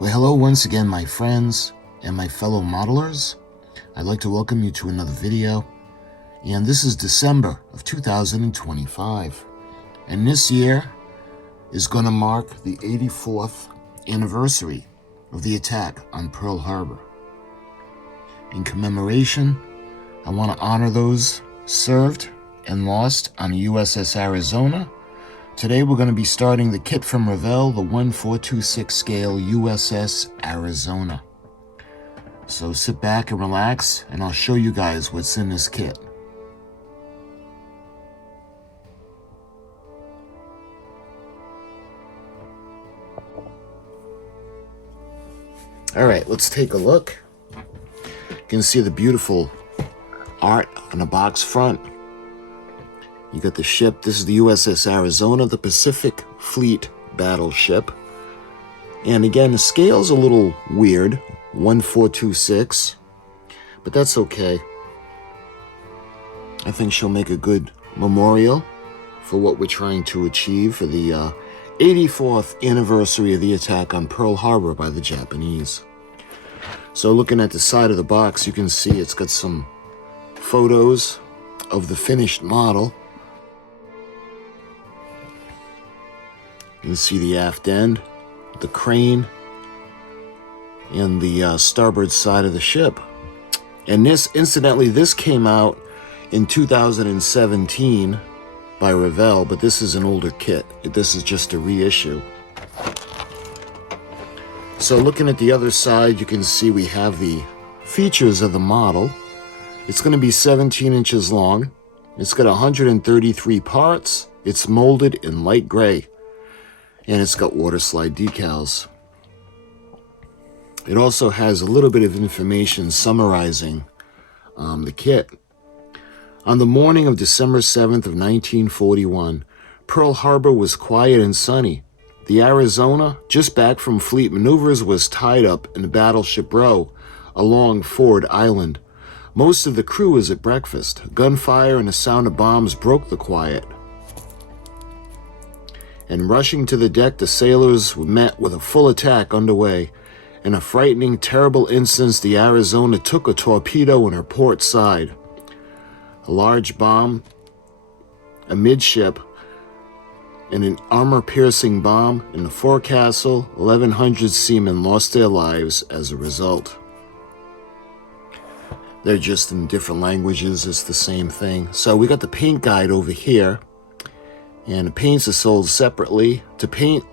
Well, hello once again, my friends and my fellow modelers. I'd like to welcome you to another video, and this is December of 2025, and this year is going to mark the 84th anniversary of the attack on Pearl Harbor. In commemoration, I want to honor those served and lost on the U.S.S. Arizona. Today we're going to be starting the kit from Revell, the 1/426 scale U.S.S. Arizona. So sit back and relax, and I'll show you guys what's in this kit. Alright, let's take a look. You can see the beautiful art on the box front. You got the ship. This is the U.S.S. Arizona, the Pacific Fleet battleship. And again, the scale's a little weird, 1/426, but that's okay. I think she'll make a good memorial for what we're trying to achieve for the 84th anniversary of the attack on Pearl Harbor by the Japanese. So looking at the side of the box, you can see it's got some photos of the finished model. You can see the aft end, the crane, and the starboard side of the ship. And this, incidentally, this came out in 2017 by Revell, but this is an older kit. This is just a reissue. So looking at the other side, you can see we have the features of the model. It's going to be 17 inches long. It's got 133 parts. It's molded in light gray. And it's got water slide decals. It also has a little bit of information summarizing the kit. On the morning of December 7th of 1941, Pearl Harbor was quiet and sunny. The Arizona, just back from fleet maneuvers, was tied up in the battleship row along Ford Island. Most of the crew was at breakfast. Gunfire and the sound of bombs broke the quiet. And rushing to the deck, the sailors were met with a full attack underway. In a frightening, terrible instance, the Arizona took a torpedo in her port side. A large bomb amidship and an armor-piercing bomb in the forecastle. 1,100 seamen lost their lives as a result. They're just in different languages. It's the same thing. So we got the paint guide over here. And the paints are sold separately. To paint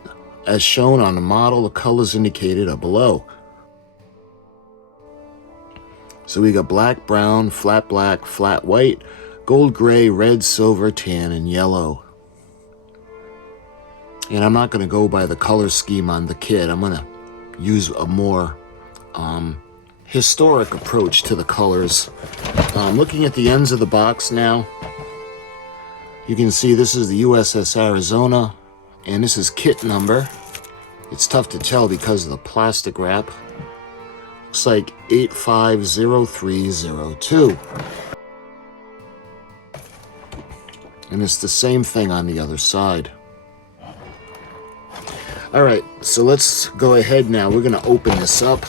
as shown on the model, the colors indicated are below. So we got black, brown, flat black, flat white, gold gray, red, silver, tan, and yellow. And I'm not going to go by the color scheme on the kit. I'm going to use a more historic approach to the colors. Looking at the ends of the box now, you can see this is the U.S.S. Arizona, and this is kit number. It's tough to tell because of the plastic wrap. Looks like 850302. And it's the same thing on the other side. All right, so let's go ahead now. We're going to open this up.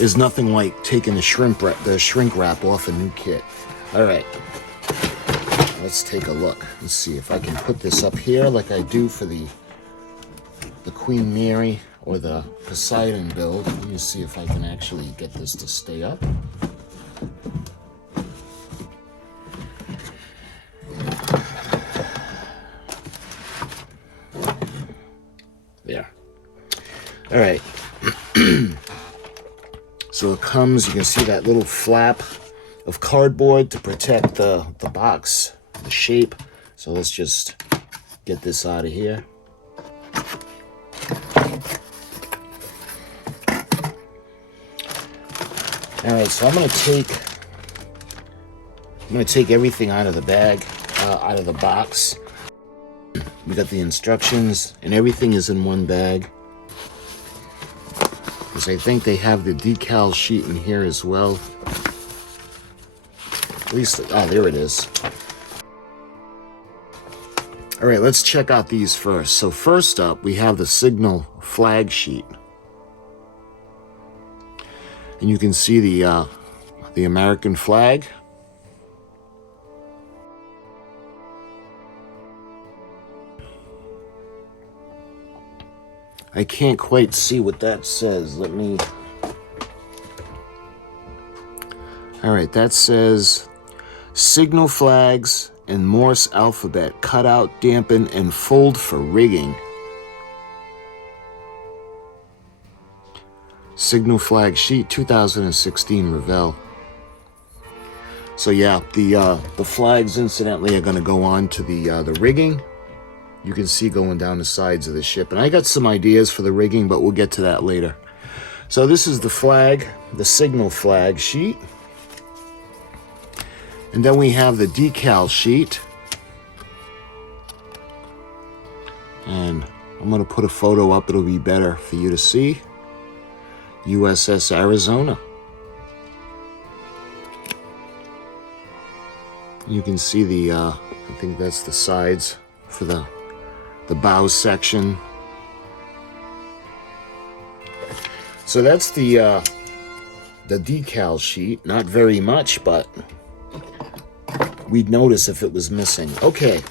There's nothing like taking the shrink wrap off a new kit. All right, let's take a look. Let's see if I can put this up here like I do for the Queen Mary or the Poseidon build. Let me see if I can actually get this to stay up. There. All right. So it comes, you can see that little flap of cardboard to protect the box, the shape. So let's just get this out of here. All right, so I'm gonna take everything out of the bag, out of the box. We got the instructions, and everything is in one bag. Because I think they have the decal sheet in here as well. At least, oh, there it is. All right, let's check out these first. So first up, we have the signal flag sheet. And you can see the American flag. I can't quite see what that says. Let me... All right, that says signal flags and Morse alphabet, cut out, dampen, and fold for rigging. Signal flag sheet, 2016 Revell. So yeah, the flags incidentally are going to go on to the rigging. You can see going down the sides of the ship. And I got some ideas for the rigging, but we'll get to that later. So this is the flag, the signal flag sheet. And then we have the decal sheet. And I'm going to put a photo up. It'll be better for you to see. U.S.S. Arizona. You can see the, I think that's the sides for the bow section. So that's the decal sheet. Not very much, but we'd notice if it was missing. Okay,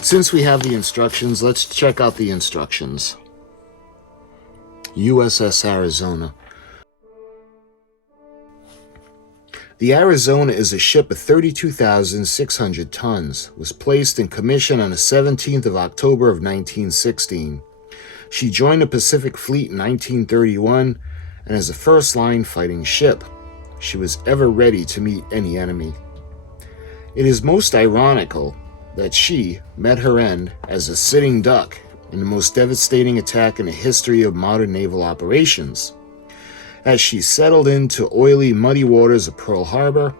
since we have the instructions, let's check out the instructions. U.S.S. Arizona. The Arizona is a ship of 32,600 tons, was placed in commission on the 17th of October of 1916. She joined the Pacific Fleet in 1931 and as a first-line fighting ship. She was ever ready to meet any enemy. It is most ironical that she met her end as a sitting duck in the most devastating attack in the history of modern naval operations. As she settled into oily, muddy waters of Pearl Harbor,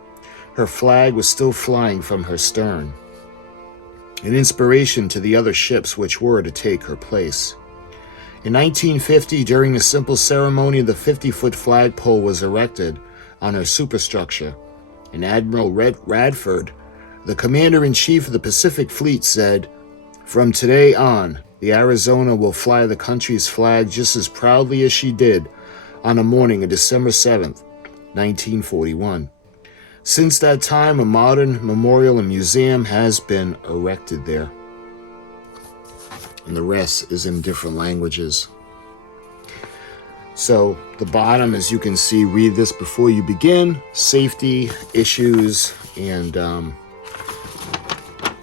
her flag was still flying from her stern, an inspiration to the other ships which were to take her place. In 1950, during the simple ceremony, the 50-foot flagpole was erected on her superstructure, and Admiral Radford, the commander-in-chief of the Pacific Fleet, said, "From today on, the Arizona will fly the country's flag just as proudly as she did on the morning of December 7th, 1941. Since that time, a modern memorial and museum has been erected there." And the rest is in different languages. So the bottom, as you can see, read this before you begin. Safety issues and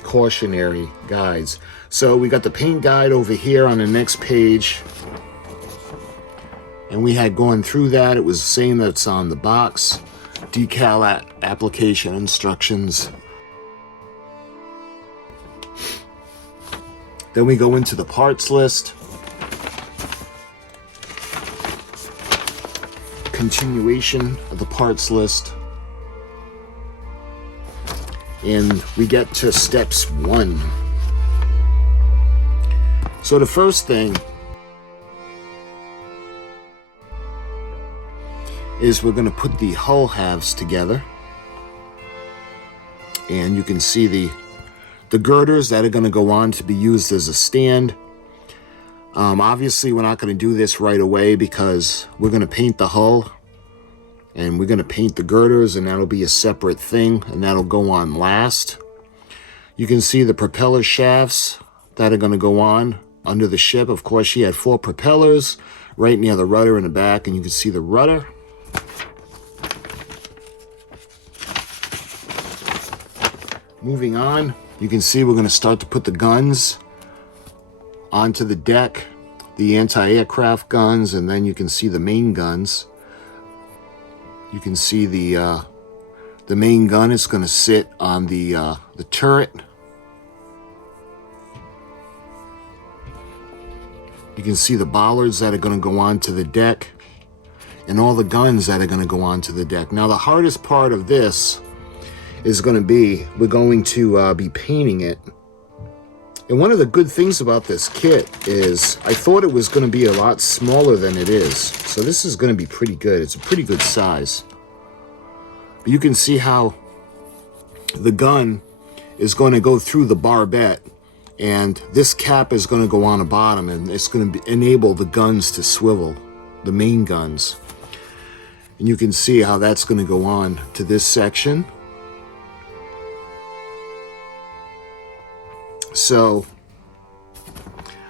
cautionary guides. So we got the paint guide over here on the next page. And we had gone through that. It was the same that's on the box. Decal application instructions. Then we go into the parts list. Continuation of the parts list. And we get to steps 1. So the first thing is we're going to put the hull halves together. And you can see the girders that are going to go on to be used as a stand. Obviously, we're not going to do this right away because we're going to paint the hull And we're going to paint the girders, and that'll be a separate thing, and that'll go on last. You can see the propeller shafts that are going to go on under the ship. Of course, she had 4 propellers right near the rudder in the back, and you can see the rudder. Moving on, you can see we're going to start to put the guns onto the deck, the anti-aircraft guns, and then you can see the main guns. You can see the main gun is going to sit on the turret. You can see the bollards that are going to go onto the deck, and all the guns that are going to go onto the deck. Now, the hardest part of this is going to be, we're going to be painting it. And one of the good things about this kit is I thought it was going to be a lot smaller than it is. So this is going to be pretty good. It's a pretty good size. But you can see how the gun is going to go through the barbette, and this cap is going to go on the bottom, and it's going to enable the guns to swivel, the main guns. And you can see how that's going to go on to this section. So,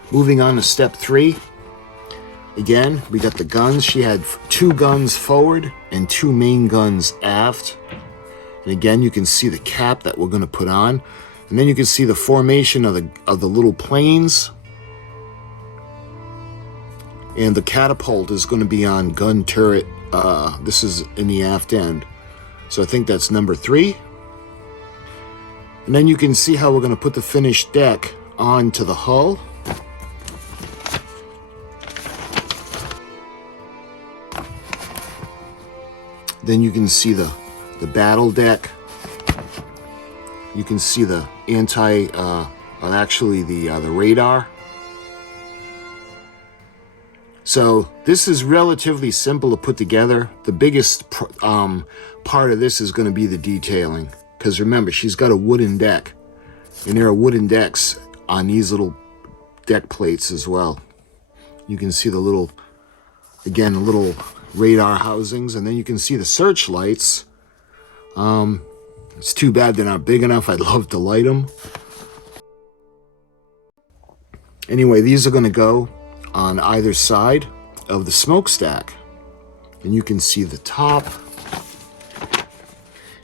moving on to step 3. Again, we got the guns. She had 2 guns forward and 2 main guns aft. And again, you can see the cap that we're going to put on. And then you can see the formation of the little planes. And the catapult is going to be on gun turret. This is in the aft end. So I think that's number 3. And then you can see how we're going to put the finished deck onto the hull. Then you can see the battle deck. You can see the the radar. So this is relatively simple to put together. The biggest part of this is going to be the detailing. Because remember, she's got a wooden deck. And there are wooden decks on these little deck plates as well. You can see the little radar housings. And then you can see the searchlights. It's too bad they're not big enough. I'd love to light them. Anyway, these are going to go on either side of the smokestack. And you can see the top.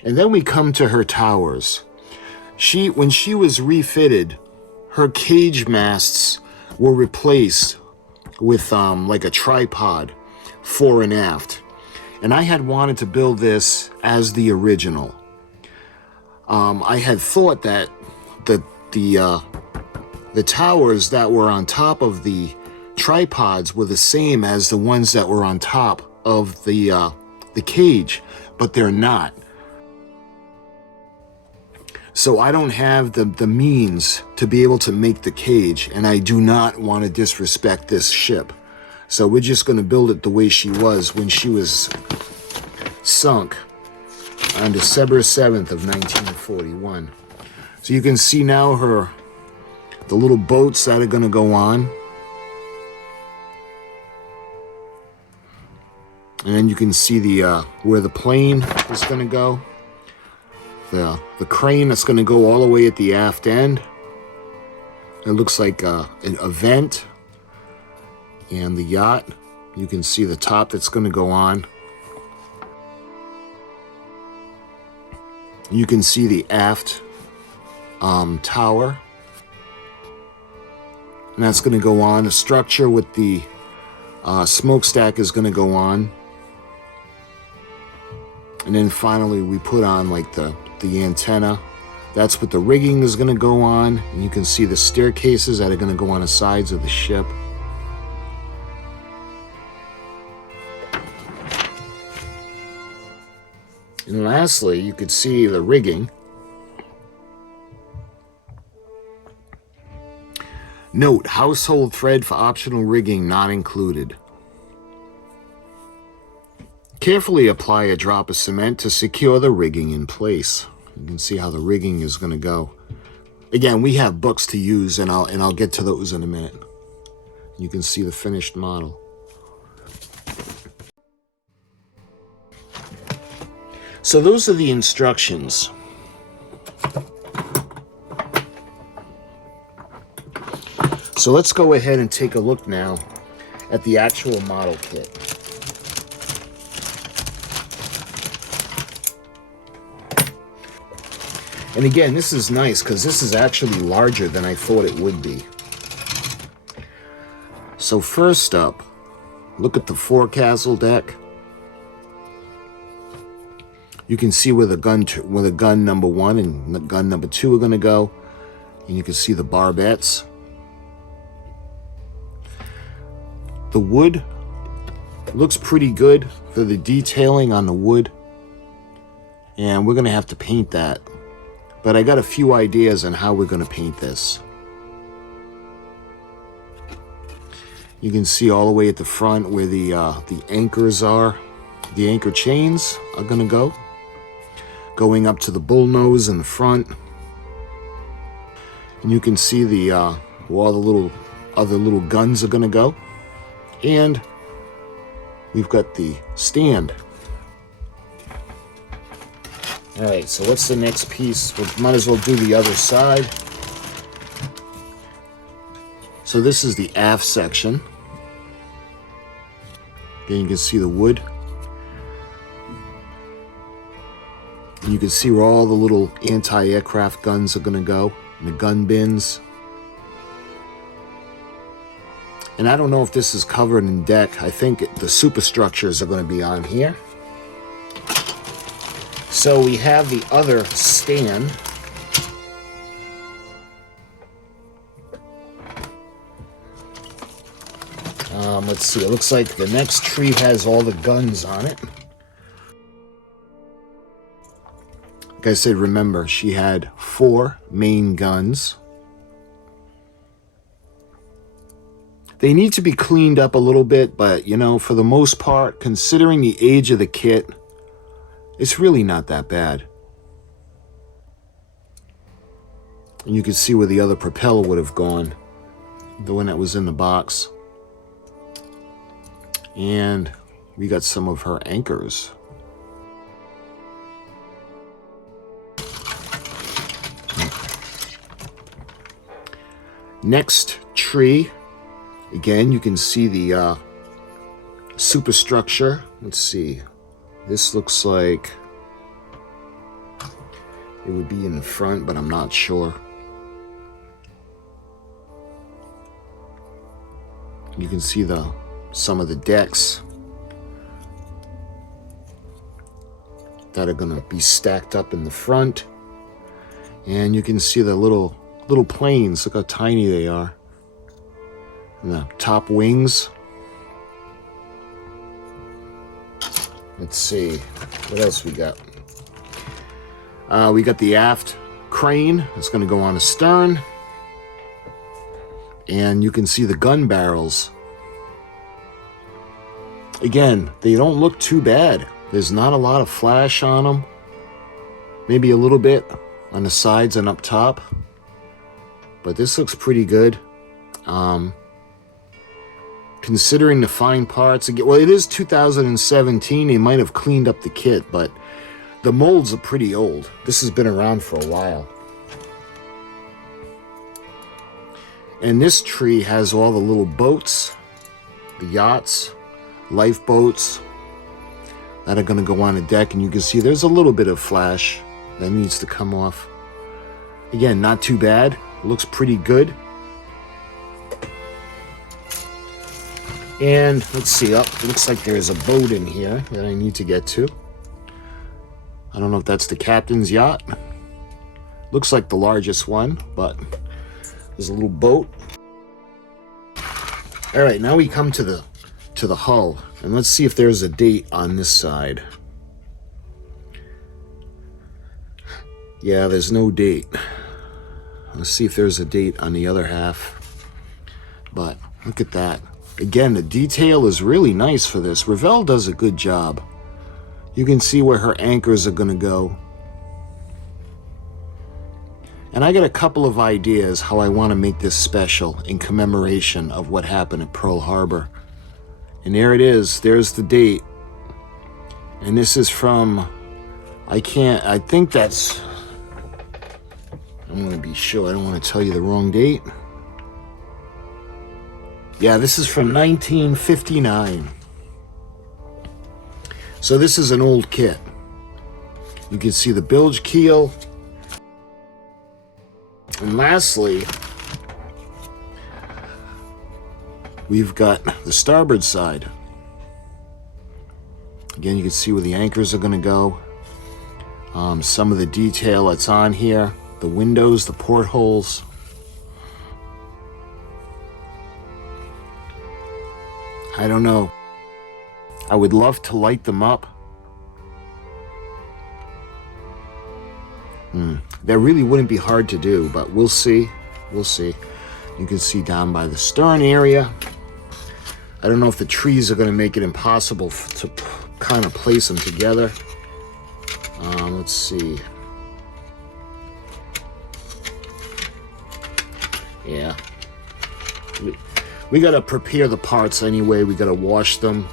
And then we come to her towers. When she was refitted, her cage masts were replaced with like a tripod fore and aft. And I had wanted to build this as the original. I had thought that the towers that were on top of the tripods were the same as the ones that were on top of the cage, but they're not. So I don't have the means to be able to make the cage, and I do not want to disrespect this ship. So we're just going to build it the way she was when she was sunk on December 7th of 1941. So you can see now the little boats that are going to go on. And then you can see where the plane is going to go. The crane that's going to go all the way at the aft end. It looks like an vent. And the yacht, you can see the top that's going to go on. You can see the aft tower. And that's going to go on. The structure with the smokestack is going to go on. And then finally we put on like the antenna. That's what the rigging is going to go on. And you can see the staircases that are going to go on the sides of the ship. And lastly, you could see the rigging. Note, household thread for optional rigging not included. Carefully apply a drop of cement to secure the rigging in place. You can see how the rigging is going to go. Again, we have books to use, and I'll get to those in a minute. You can see the finished model. So those are the instructions. So let's go ahead and take a look now at the actual model kit. And again, this is nice because this is actually larger than I thought it would be. So first up, look at the forecastle deck. You can see where the gun number 1 and the gun number 2 are going to go. And you can see the barbettes. The wood looks pretty good for the detailing on the wood. And we're going to have to paint that. But I got a few ideas on how we're going to paint this. You can see all the way at the front where the anchors are. The anchor chains are going to go. Going up to the bull nose in the front. And you can see the where all the other little guns are going to go. And we've got the stand. All right, so what's the next piece? We might as well do the other side. So this is the aft section. Again, you can see the wood. And you can see where all the little anti-aircraft guns are going to go, and the gun bins. And I don't know if this is covered in deck. I think the superstructures are going to be on here. So we have the other stand. Let's see, it looks like the next tree has all the guns on it. Like I said, remember, she had 4 main guns. They need to be cleaned up a little bit, but, you know, for the most part, considering the age of the kit, it's really not that bad. And you can see where the other propeller would have gone, the one that was in the box. And we got some of her anchors. Next tree, again, you can see the superstructure. Let's see. This looks like it would be in the front, but I'm not sure. You can see some of the decks that are going to be stacked up in the front. And you can see the little planes. Look how tiny they are. And the top wings. Let's see, what else we got? We got the aft crane. It's going to go on the stern. And you can see the gun barrels. Again, they don't look too bad. There's not a lot of flash on them. Maybe a little bit on the sides and up top. But this looks pretty good. Considering the fine parts, well, it is 2017. They might have cleaned up the kit, but the molds are pretty old. This has been around for a while. And this tree has all the little boats, the yachts, lifeboats that are going to go on the deck. And you can see there's a little bit of flash that needs to come off. Again, not too bad. It looks pretty good. And let's see, it looks like there's a boat in here that I need to get to. I don't know if that's the captain's yacht. Looks like the largest one, but there's a little boat. All right, now we come to the hull, and let's see if there's a date on this side. Yeah, there's no date. Let's see if there's a date on the other half. But look at that. Again, the detail is really nice for this. Revell does a good job. You can see where her anchors are going to go. And I got a couple of ideas how I want to make this special in commemoration of what happened at Pearl Harbor. And there it is. There's the date. And this is from I think that's, I'm going to be sure, I don't want to tell you the wrong date. Yeah, this is from 1959. So this is an old kit. You can see the bilge keel. And lastly, we've got the starboard side. Again, you can see where the anchors are going to go. Some of the detail that's on here. The windows, the portholes. I don't know. I would love to light them up. That really wouldn't be hard to do, but we'll see. We'll see. You can see down by the stern area. I don't know if the trees are going to make it impossible to kind of place them together. Let's see. Yeah. We got to prepare the parts anyway. We got to wash them.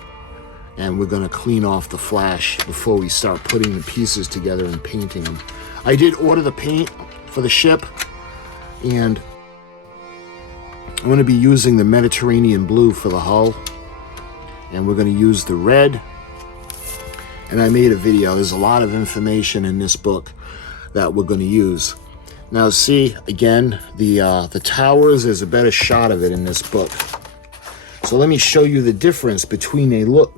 And we're going to clean off the flash before we start putting the pieces together and painting them. I did order the paint for the ship. And I'm going to be using the Mediterranean blue for the hull. And we're going to use the red. And I made a video. There's a lot of information in this book that we're going to use. Now see, again, the towers, there's a better shot of it in this book. So let me show you the difference between what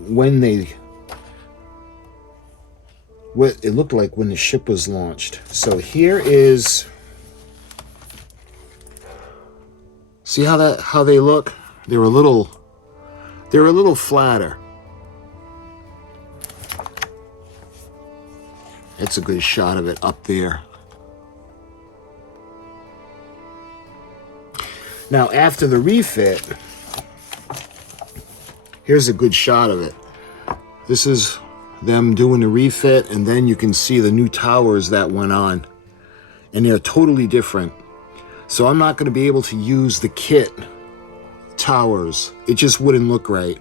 it looked like when the ship was launched. So here is, see how they look? They're a little flatter. It's a good shot of it up there. Now after the refit, here's a good shot of it. This is them doing the refit, and then you can see the new towers that went on. And they're totally different. So I'm not going to be able to use the kit towers. It just wouldn't look right.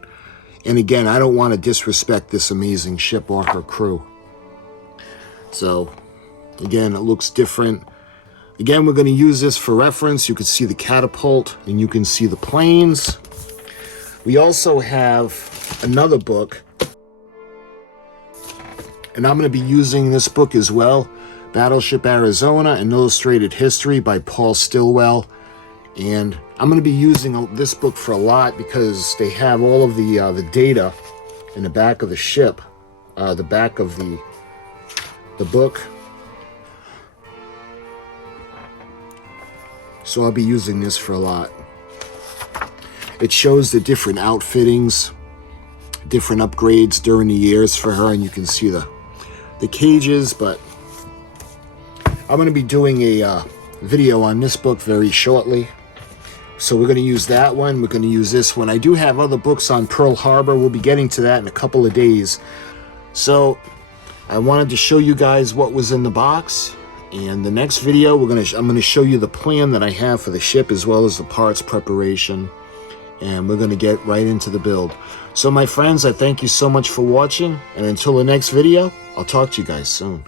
And again, I don't want to disrespect this amazing ship or her crew. So, again, it looks different. Again, we're going to use this for reference. You can see the catapult, and you can see the planes. We also have another book, and I'm going to be using this book as well, Battleship Arizona, An Illustrated History by Paul Stilwell. And I'm going to be using this book for a lot because they have all of the data in the back of the ship, the back of the book. So I'll be using this for a lot. It shows the different outfittings, different upgrades during the years for her, and you can see the cages. But I'm going to be doing a video on this book very shortly. So we're going to use that one. We're going to use this one. I do have other books on Pearl Harbor. We'll be getting to that in a couple of days. So I wanted to show you guys what was in the box. And the next video, I'm going to show you the plan that I have for the ship as well as the parts preparation. And we're going to get right into the build. So my friends, I thank you so much for watching. And until the next video, I'll talk to you guys soon.